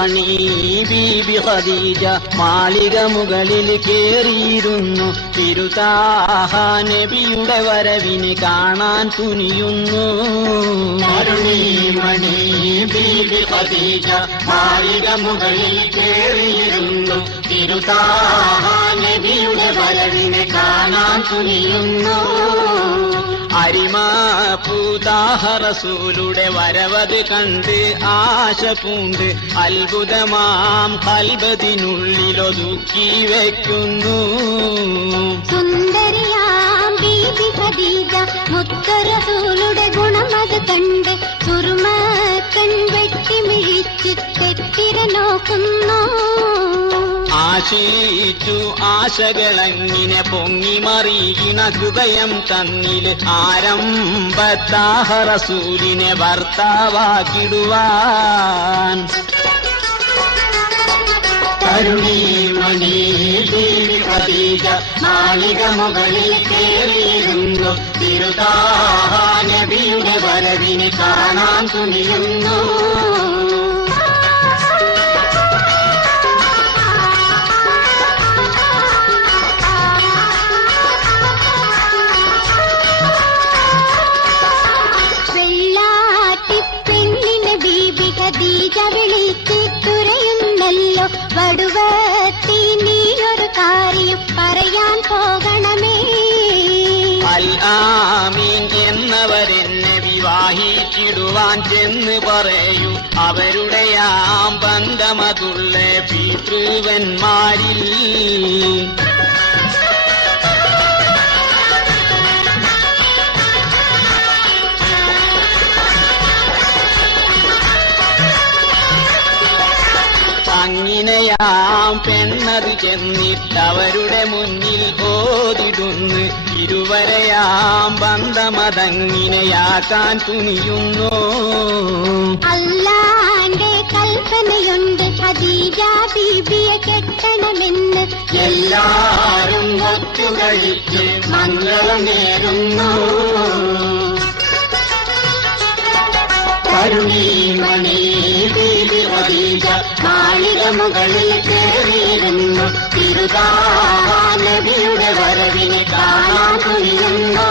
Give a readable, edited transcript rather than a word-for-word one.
മണി ബീബി ഖദീജ മാളിക മുകളിൽ കേറിയിരുന്നു. തിരുതാഹ നബിയുടെ വരവിനെ കാണാൻ തുനിയുന്നു. മണി ബീബി ഖദീജ മാളിക മുകളിൽ കേറിയിരുന്നു. തിരുതാഹ നബിയുടെ വരവിനെ കാണാൻ തുനിയുന്നു. അരിമാപൂതാഹ റസൂലുടെ വരവത് കണ്ട് ആശ പൂണ്ട് അത്ഭുതമാം കൽബതിനുള്ളിലൊതുക്കി വയ്ക്കുന്നു. സുന്ദരിയാം ബീബി ഖദീജ മുത്ത് റസൂലുടെ ഗുണമത് കണ്ട് സുറുമക്കൺ വെട്ടിമിഴിച്ച് തെറ്റിര നോക്കുന്നു. ആശിച്ചു ആശകളങ്ങിനെ പൊങ്ങി മറിയിണ ഹൃദയം തന്നില് ആരംഭത്താഹ റസൂലിനെ ഭർത്താവാക്കിടുവാൻ. മണി ബീബി ഖദീജ മാളിക മുകളിൽ കേറിയിരുന്നു. തിരുതാഹ നബിയുടെ വരവിനെ കാണാൻ തുനിയുന്നു. ഖദീജ വിളിച്ചിട്ടുരയുന്നല്ലോ വടുവത്തി നീയൊരു കാര്യം പറയാൻ പോകണമേ. അൽ ആമീൻ എന്നവരെന്നെ വിവാഹിച്ചിടുവാൻ ചെന്ന് പറയൂ. അവരുടെയാം ബന്ധമതുള്ള പിതൃവന്മാരിൽ അങ്ങനെയാം പെണ്ണത് ചെന്നിട്ടവരുടെ മുന്നിൽ ഓതിടുന്നു. ഇരുവരെയാം ബന്ധമതങ്ങിനെയാക്കാൻ തുനിയുന്നു. അല്ലാന്റെ കൽപ്പനയുണ്ട് ഖദീജ ബീബിയെ കെട്ടണമെന്ന്. എല്ലാരും ഒത്തുകളിച്ച് മംഗളം നേരുന്നു. മണി ബീബി ഖദീജ മാളിക മുകളിൽ കേറിയിരുന്നു. തിരുതാഹ നബിയുടെ വരവിനെ കാണാൻ തുനിയുന്നു.